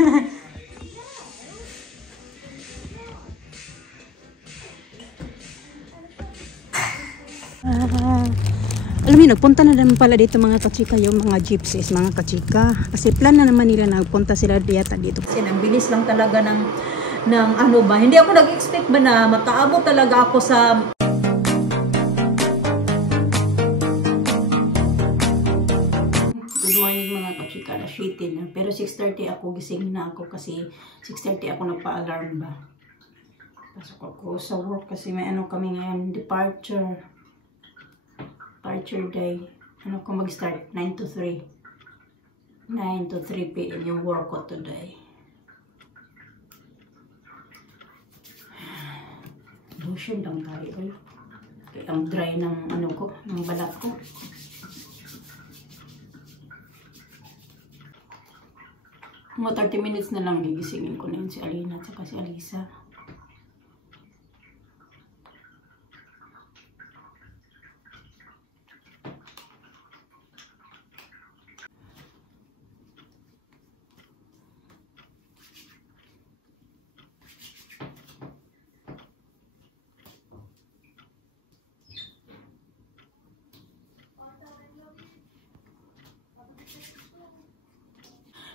Alam niyo, nagpunta na naman pala dito mga kachika, yung mga gypsies, mga kachika. Kasi plan na naman nila nagpunta sila dito. Kasi ang bilis lang talaga ng ano ba. Hindi ako nag-expect ba na makaabot talaga ako sa... Good morning mga kachika, na 7 na. Pero 6:30 ako, gising na ako kasi 6:30 ako nagpa-alarm ba. Pasok ako sa work kasi may ano kami ngayon, departure day. Ano ko mag-start? 9 to 3 p.m. yung work ko today. Lotion lang tayo. Kaya ang dry ng ano ko, ng balat ko. Mga 30 minutes na lang gigisingin ko na yun si Alina at saka si Alisa.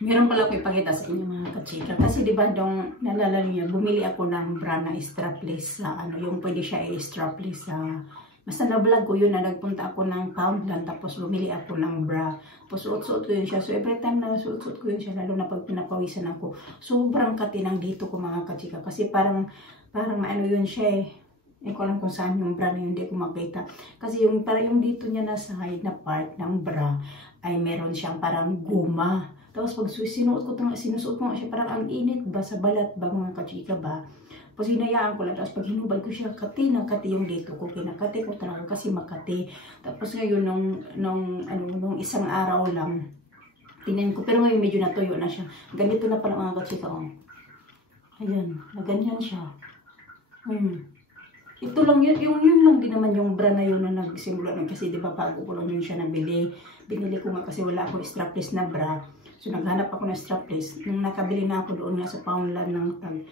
Meron pala ko ipakita sa inyo mga kachika. Kasi diba dong nalala niyo, bumili ako ng bra na strapless sa ano, yung pwede siya i-strapless sa... Basta na-vlog ko yun na nagpunta ako ng Poundland tapos bumili ako ng bra. Tapos suot-suot ko yun siya. So every time na suot-suot ko yun siya, lalo na pag pinapawisan ako, sobrang katinang dito ko mga kachika. Kasi parang ano yun siya eh. Hindi ko alam kung saan yung bra na yun, hindi ko makita. Kasi yung, parang yung dito niya na side na part ng bra ay meron siyang parang guma. Tapos pag sinusuot ko siya, parang ang init ba sa balat ba mga kachika ba. Tapos hinayaan ko lang. Tapos pag hinubad ko siya, kati yung dito ko. Kinakati ko talaga kasi makati. Tapos ngayon, nung isang araw lang, tinayin ko. Pero ngayon medyo natuyo na siya. Ganito na pala mga kachika. Oh. Ayan, naganyan siya. Ito lang yun lang din naman yung bra na yun na nagsimula na. Kasi diba bago ko lang yun siya nabili. Binili ko nga kasi wala akong strapless na bra. So, naghanap ako ng strapless. Nung nakabili na ako doon nga sa Poundland ng 3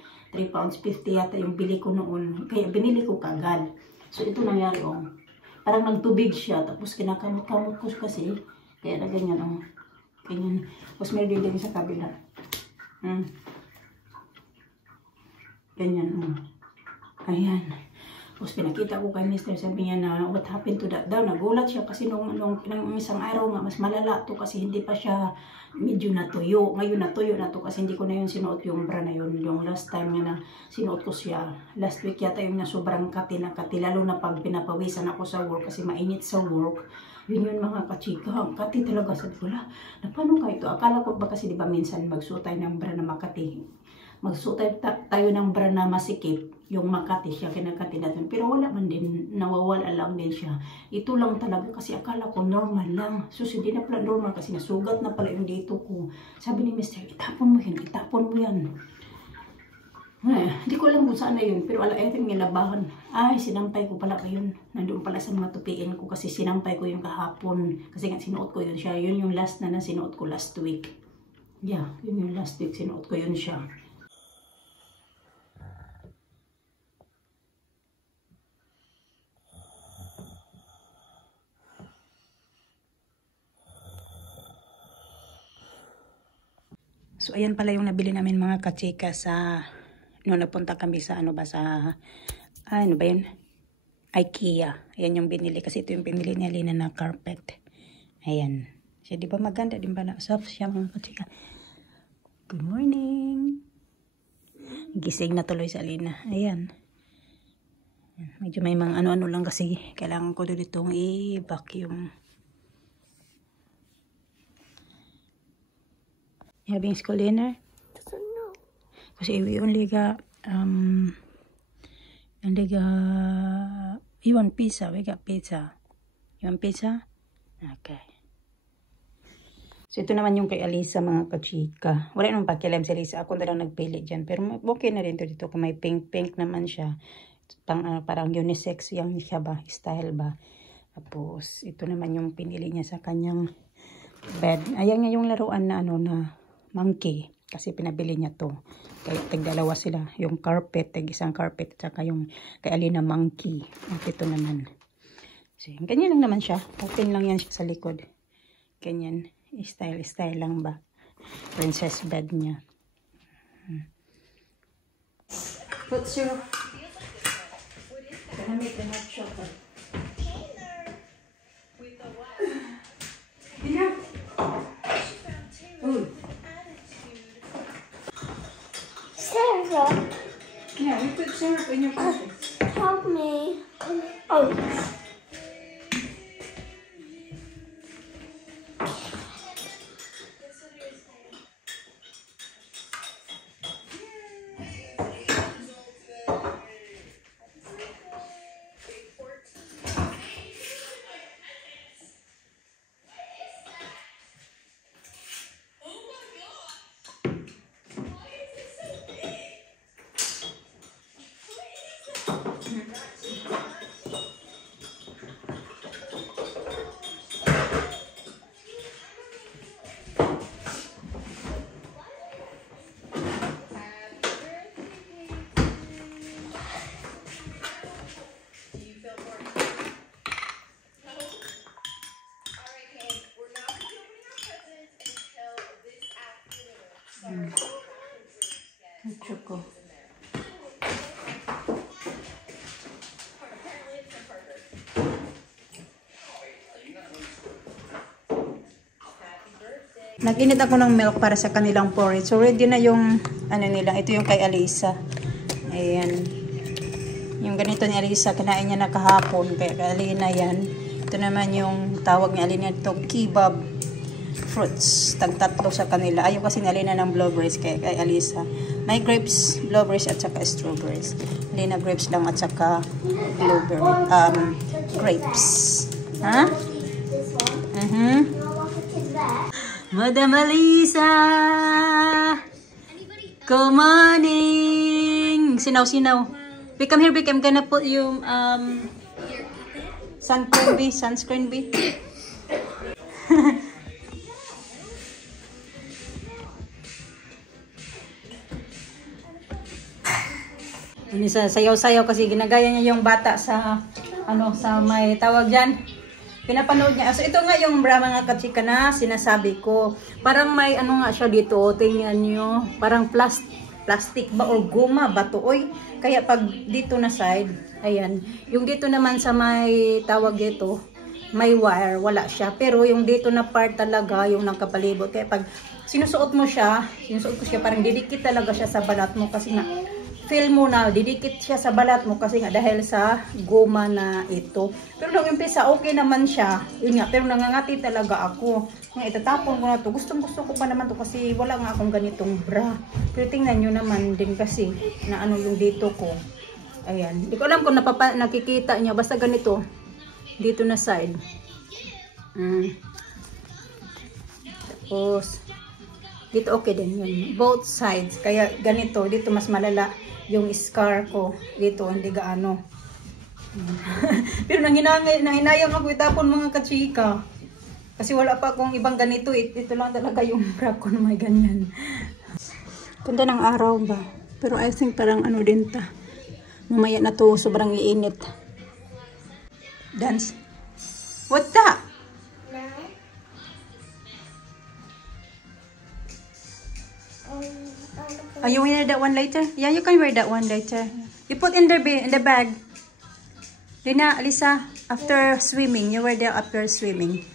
pounds 50 yata yung bili ko noon. Kaya binili ko kagad. So, ito nangyari, oh. Parang nagtubig siya. Tapos, kinakamot-kamot ko kasi. Kaya na ganyan, oh. Ganyan. Tapos, may din sa kabila. Ganyan, oh. Ayan. Tapos pinakita ko kay Mr. Sabi niya na what happened to that daw. Nagulat siya kasi nung isang araw nga mas malala to kasi hindi pa siya medyo natuyo. Ngayon natuyo na to kasi hindi ko na yun sinuot yung bra na yun. Yung last time na sinuot ko siya. Last week yata yung na sobrang kati na kati. Lalo na pag pinapawisan ako sa work kasi mainit sa work. Yun mga kachika. Ang kati talaga. Sabi ko na paano kayo ito? Akala ko ba kasi diba minsan magsuot tayo ng bra na makati. Magsuot tayo ng bra na masikip. Yung makati siya, kinakati natin. Pero wala man din, nawawala lang din siya. Ito lang talaga kasi akala ko normal lang. So, hindi na pala normal kasi nasugat na pala yung dito ko. Sabi ni Mr. Itapon mo yan. Hindi ko alam kung saan na yun. Pero I think nilabahan. Ay, sinampay ko pala pa yun. Nandoon pala sa mga tupiin ko kasi sinampay ko yung kahapon. Kasi nga sinuot ko yun siya. Yun yung last na sinuot ko last week. Yeah, yun yung last week sinuot ko yun siya. So, ayan pala yung nabili namin mga kachika sa, nung napunta kami sa, ano ba yun? IKEA. Ayan yung binili, kasi ito yung binili niya Lina na carpet. Ayan. Siya, di ba maganda din ba na? Soft siya mga kachika. Good morning. Gising na tuloy sa Lina. Ayan. Medyo may mga ano-ano lang kasi kailangan ko doon itong i-vacuum. You having school dinner? Doesn't know. Kasi we only got you want pizza? We got pizza. You want pizza? Okay. So ito naman yung kay Alisa mga kachika. Wala nang pakialam si Alisa. Ako na lang nagpili dyan. Pero okay na rin to dito. Kung may pink naman siya. Parang unisex yung siya ba? Style ba? Tapos ito naman yung pinili niya sa kanyang bed. Ayan nga yung laruan na ano na monkey. Kasi pinabili niya to. Kaya tagdalawa sila. Yung carpet, isang carpet, at saka yung kay Alina monkey. At ito naman. So, ganyan lang naman siya. Open lang yan siya sa likod. Ganyan. Style lang ba? Princess bed niya. Put syrup. Gamit na hot chocolate. Enough. Syrup. Yeah, we put syrup in your coffee. Help me. Oh. Choco. Nag-init ako ng milk para sa kanilang porridge. So, ready na yung, ano nila. Ito yung kay Alisa. Ayan. Yung ganito ni Alisa, kinain niya na kahapon. Kaya kay Alina yan. Ito naman yung tawag ni Alina ito, kebab fruits. Tag-tatlo sa kanila. Ayaw kasi ni Alina ng blueberries kay Alisa. May grapes, blueberries at saka strawberries. Alina grapes lang at saka blueberry. Grapes. Ha? Madam Alisa! Good morning! Sinaw. Come here, I'm gonna put you sunscreen bee. Sayaw-sayaw kasi ginagaya niya yung bata sa sa may tawag diyan. Pinapanood niya. So, ito nga yung mga kachika na sinasabi ko. Parang may nga siya dito. Tingnan nyo. Parang plastic ba or guma ba to? Oy. Kaya pag dito na side, ayan. Yung dito naman sa may tawag dito, may wire. Wala siya. Pero yung dito na part talaga, yung nagkapalibot. Kaya pag sinusuot ko siya, parang didikit talaga siya sa balat mo. Kasi nga, feel mo na didikit siya sa balat mo kasi nga dahil sa goma na ito. Pero nung umpisa, okay naman siya. Yun nga, pero nangangati talaga ako. Nga itatapon ko na to. Gustong-gusto ko pa naman to kasi wala nga akong ganitong bra. Pero tingnan nyo naman din kasi na yung dito ko. Ayan. Hindi ko alam kung nakikita niya. Basta ganito. Dito na side. Tapos, dito okay din yun. Both sides. Kaya ganito. Dito mas malala yung scar ko dito, hindi gaano. Pero nanghinayang ako itapon mga kachika. Kasi wala pa akong ibang ganito. Ito lang talaga yung bra ko na may ganyan. Ganda ng araw ba? Pero I think parang din ta. Mamaya na to, sobrang iinit. Dance. What that? Are you wear that one later? Yeah, you can wear that one later. You put in the bag. Lina, Alisa, after swimming, you wear that after swimming.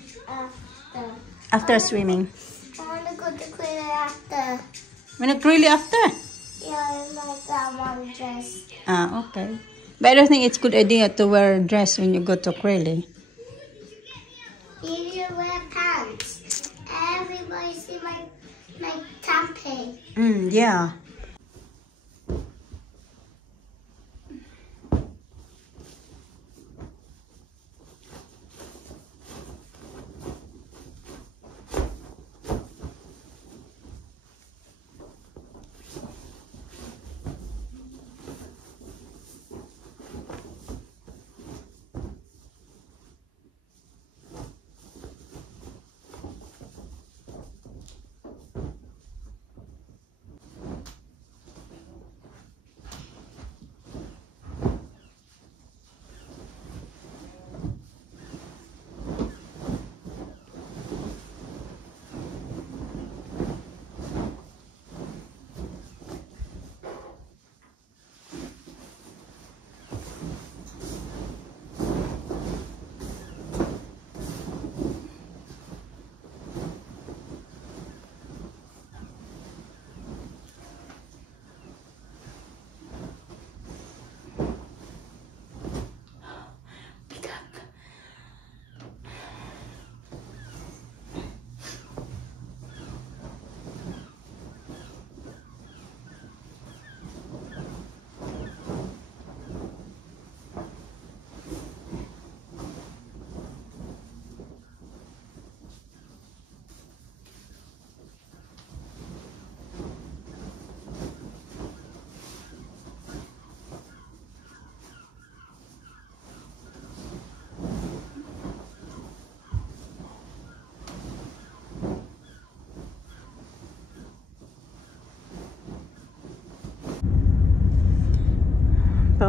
After swimming. I want to go to Queen after. Wanna really after? Yeah, I like that one dress. Ah, okay. But I don't think it's a good idea to wear a dress when you go to Crowley. You need to wear pants. Everybody see my tapping. Yeah.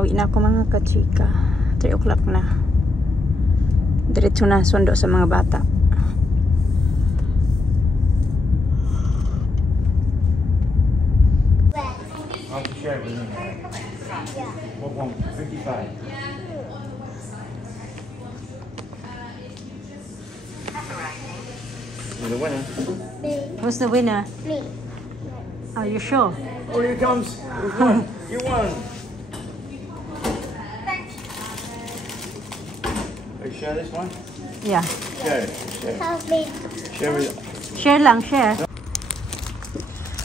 Pauwi na ako mga kachika. 3 o'clock na. Diretso na sundo sa mga bata. Red. I'll share it with you. Yeah. What one? 55. You're the winner. Me. Who's the winner? Me. Are you sure? Oh, here it comes. You won. You won. Are you share this one? Yeah. Share it. Share it. Help me. Share it. Share lang, share.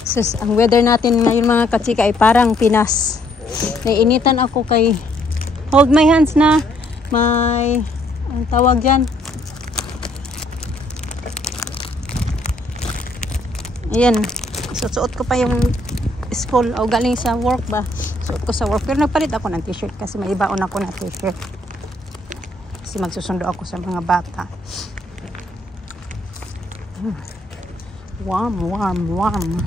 Sus, ang weather natin ngayon mga kachika ay parang Pinas. Naiinitan ako kay... Hold my hands na. May... Ang tawag dyan. Ayan. Suot ko pa yung school. O galing sa work ba. Suot ko sa work. Pero nagpalit ako ng t-shirt kasi may ibaon ako na t-shirt. Kasi magsusundo ako sa mga bata. Warm, warm, warm.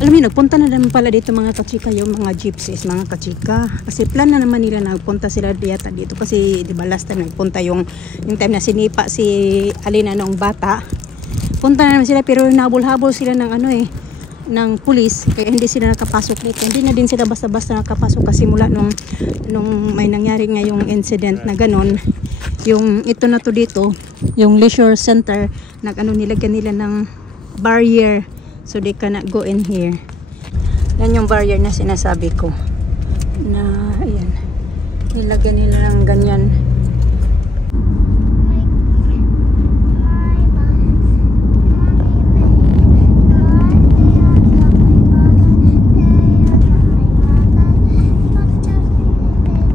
Alam niyo, nagpunta na naman pala dito mga kachika yung mga gypsies, mga kachika. Kasi plan na naman nila nagpunta sila diyata dito. Kasi di ba last time nagpunta yung time na sinipa si Alina noong bata. Punta na naman sila pero nabul-habol sila ng ng pulis. Kaya hindi sila nakapasok dito. Hindi na din sila basta-basta nakapasok kasi mula nung may nangyari ngayong incident na ganon. Yung ito na to dito, yung leisure center, nilagyan nila ng barrier so they cannot go in here. Yan yung barrier na sinasabi ko. Na, ayan. Nilagyan nila ng ganyan.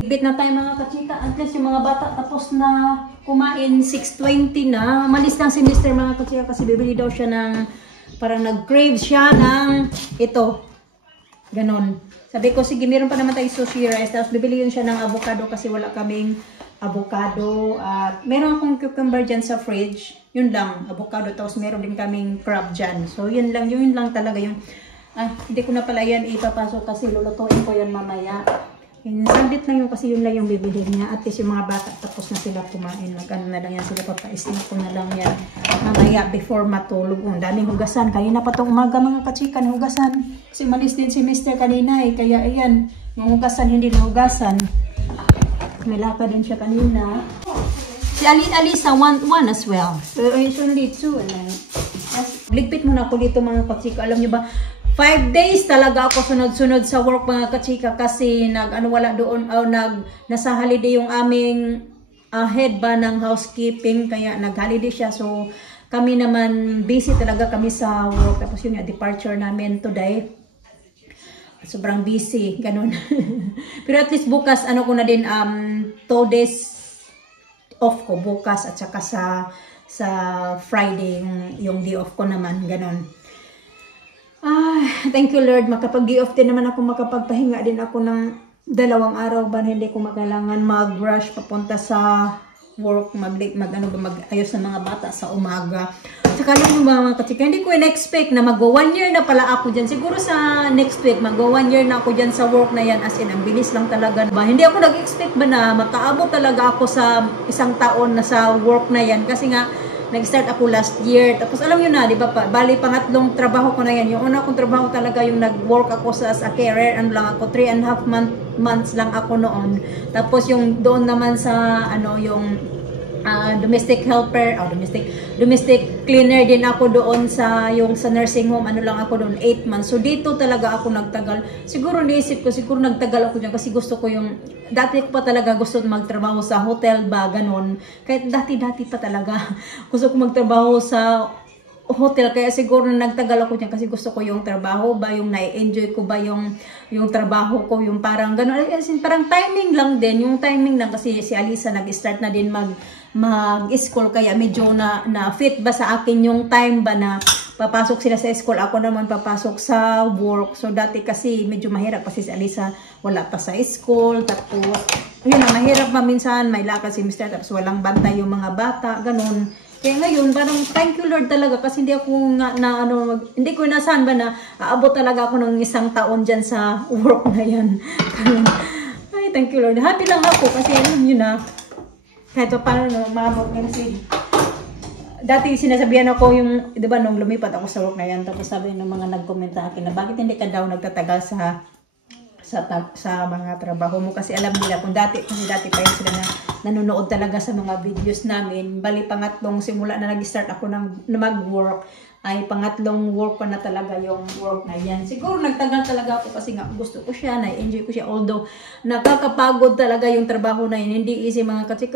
Bit na tayo mga kachika. At least yung mga bata tapos na kumain. 6:20 na. Malis lang si Mr. mga kachika kasi bibili daw siya ng parang nag-crave siya ng ito. Ganon. Sabi ko, sige, meron pa naman tayo sushi rice. Tapos bibili yun siya ng avocado kasi wala kaming avocado. At meron akong cucumber dyan sa fridge. Yun lang, avocado. Tapos meron din kaming crab dyan. So yun lang talaga yung... hindi ko na pala yan ipapasok kasi lulutuin ko yan mamaya. Sandit lang yung kasi yun lang yung bibili niya. At least yung mga bata tapos na sila kumain. Mag-ano na lang yan sila, papaisip ko na lang yan. Mamaya before matulog. Ang daming hugasan. Kanina pa itong umaga mga kachika na hugasan. Kasi malis din si Mr. kanina eh. Kaya ayan, yung hugasan hindi na hugasan. May laka din siya kanina. Si Alisa one as well. So it's only 2. Ligpit muna ako dito mga kachika. Alam niyo ba, 5 days talaga ako sunod-sunod sa work mga kachika kasi wala doon nasa holiday yung aming head ba ng housekeeping kaya nag-holiday siya. So kami naman busy talaga kami sa work. Tapos yun yung departure namin today. Sobrang busy, ganun. Pero at least bukas ko na din 2 days off ko bukas at saka sa Friday yung day off ko naman, ganun. Thank you Lord, makapag-day off din naman ako, makapagpahinga din ako ng 2 araw ba na hindi ko makailangan mag-rush papunta sa work, mag-ayos ng mga bata sa umaga. Saka lang yung mga kachika, hindi ko in-expect na mag-1 year na pala ako dyan. Siguro sa next week, mag-1 year na ako dyan sa work na yan. As in, ang bilis lang talaga. Hindi ako nag-expect ba na makaabot talaga ako sa 1 taon na sa work na yan. Kasi nga, nag-start ako last year. Tapos alam nyo na, di ba, bali pangatlong trabaho ko na yan. Yung una kong trabaho talaga yung nag-work ako as a carer. Lang ako, 3.5 months lang ako noon. Tapos yung doon naman sa, yung domestic helper, domestic cleaner din ako doon sa nursing home, lang ako doon, 8 months. So dito talaga ako nagtagal. Siguro naisip ko, siguro nagtagal ako dyan kasi gusto ko yung, dati ko pa talaga gusto magtrabaho sa hotel ba, ganon. Kahit dati pa talaga gusto ko magtrabaho sa hotel, kaya siguro nagtagal ako dyan kasi gusto ko yung trabaho ba, yung na-enjoy ko ba yung trabaho ko, yung parang gano'n, parang timing lang din, yung timing lang kasi si Alisa nag-start na din mag-school, kaya medyo na fit ba sa akin yung time ba na papasok sila sa school, ako naman papasok sa work. So dati kasi medyo mahirap kasi si Alisa wala pa sa school, tapos yun na, mahirap pa minsan, may lakad si Mr. tapos walang bantay yung mga bata, ganun. Kaya ngayon, parang thank you Lord talaga kasi hindi ako hindi ko inasahan ba na aabot talaga ako ng 1 taon dyan sa work na yan. Ay, thank you Lord. Happy lang ako kasi alam nyo na, kahit pa paano maabot nga kasi. Dati sinasabihan ako yung, di ba, nung lumipat ako sa work na yan, tapos sabi ng mga nag-comment sa akin na bakit hindi ka daw nagtatagal sa mga trabaho mo kasi alam nila kung dati pa yun sila na nanonood talaga sa mga videos namin. Bali pangatlong simula na nag-start ako na mag-work ay pangatlong work ko na talaga yung work na yan. Siguro nagtagal talaga ako kasi nga gusto ko siya, na-enjoy ko siya, although nakakapagod talaga yung trabaho na yun. Hindi easy mga katsika.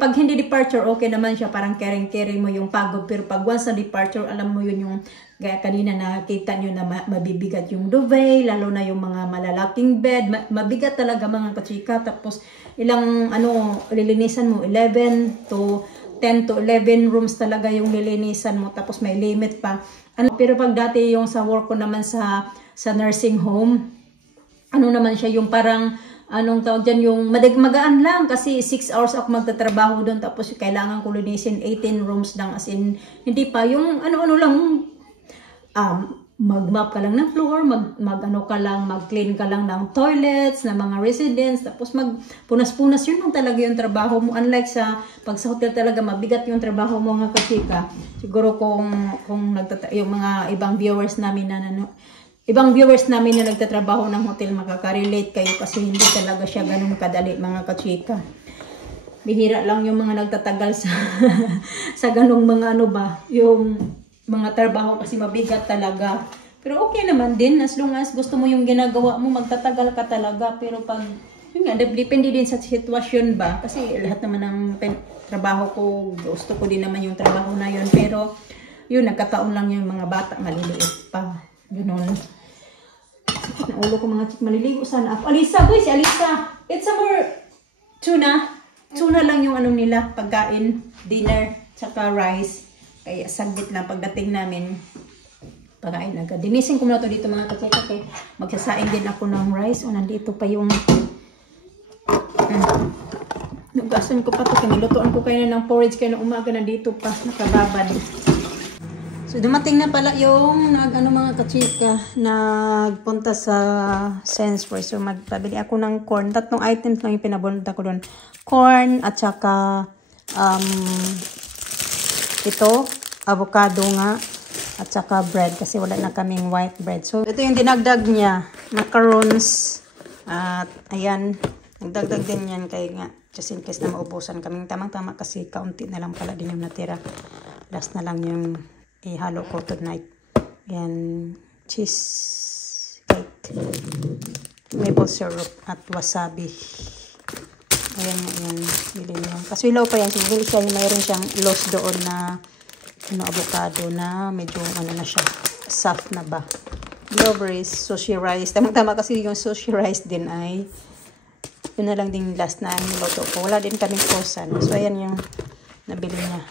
Pag hindi departure, okay naman siya, parang caring mo yung pagod. Pero pag once na departure, alam mo yun yung kaya kanina nakita nyo na mabibigat yung duvet, lalo na yung mga malalaking bed, mabigat talaga mga katsika. Tapos ilang lilinisan mo, 10 to 11 rooms talaga yung lilinisan mo, tapos may limit pa. Pero pag dati yung sa work ko naman sa nursing home, naman siya yung parang anong tawag dyan, yung magaan lang kasi 6 hours ako magtatrabaho doon, tapos kailangan ko linisin 18 rooms lang, as in hindi pa yung lang mag-map ka lang ng floor, mag-clean ka lang ng toilets, ng mga residents, tapos magpunas-punas, yun lang talaga yung trabaho mo. Unlike pag sa hotel talaga, mabigat yung trabaho mo nga kasika. Siguro kung yung mga ibang viewers namin na nagtatrabaho ng hotel, makaka-relate kayo kasi hindi talaga siya ganun kadali mga kachika. Bihira lang yung mga nagtatagal sa ganung mga yung mga trabaho kasi mabigat talaga. Pero okay naman din, as long as gusto mo yung ginagawa mo, magtatagal ka talaga. Pero pag, yun nga, depende din sa sitwasyon ba. Kasi lahat naman ng trabaho ko, gusto ko din naman yung trabaho na yun. Pero, yun, nagkataon lang yung mga bata, maliliit pa. Ganun. Sakit na ulo ko mga chik, maliligo sana ako. Alisa, boy, si Alisa. It's some more tuna. Tuna lang yung nila, pagkain, dinner, tsaka rice. Kaya saglit lang pagdating namin, pagkain agad. Dinisin ko na ito dito mga katsika. Kaya magsasaing din ako ng rice. O nandito pa yung nugasan ko pa ito. Kinilutuan ko kayo ng porridge kayo na umaga. Nandito pa, nakababad. So dumating na pala yung mga katsika, nagpunta sa Sainsbury's. So magpabili ako ng corn. 3 items lang yung pinabunta ko doon. Corn at saka ito, avocado nga, at saka bread, kasi wala na kaming white bread. So, ito yung dinagdag niya, macarons, at ayan, nagdagdag din yan, kaya nga, just in case na maubusan kaming tamang-tama, kasi kaunti na lang pala din yung natira. Last na lang yung ihalo ko tonight. Ayan, cheese cake, maple syrup, at wasabi. Ayan, bilhin nyo. Kasi ilaw pa yan. Siguro siya, mayroon siyang loss doon na avocado na medyo na siya. Soft na ba. Blueberries, sushi rice. Tamang-tama kasi yung sushi rice din ay yun na lang din last na niluto ko. Wala din kaming frozen. So, ayan yung nabili niya.